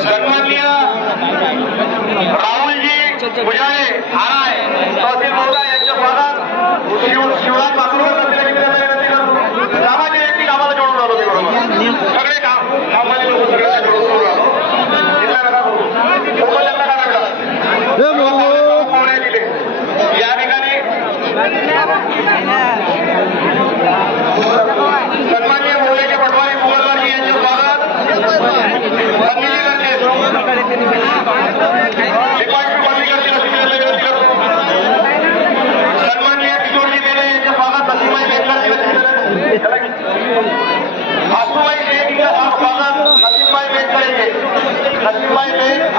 सन्माननीय राहुलजी पुजारे आराय तहसील महोदय यांच्या स्वागत शिवराज मातृका कामाच्या व्यक्ती कामाला जोडून राहिलो ते बरोबर सगळे कामाचे लोक सगळे जोडून राहिलो दिले या ठिकाणी सन्माननीय मोहलेचे पटवारी मुगलवारजी यांचे स्वागत सन्माननीय किशोरजी मेले यांचे स्वागत नसीमाई आसूबाई शेख यांचे स्वागत नसीमबाई बेंकर यांचे नसीमबाई बेंक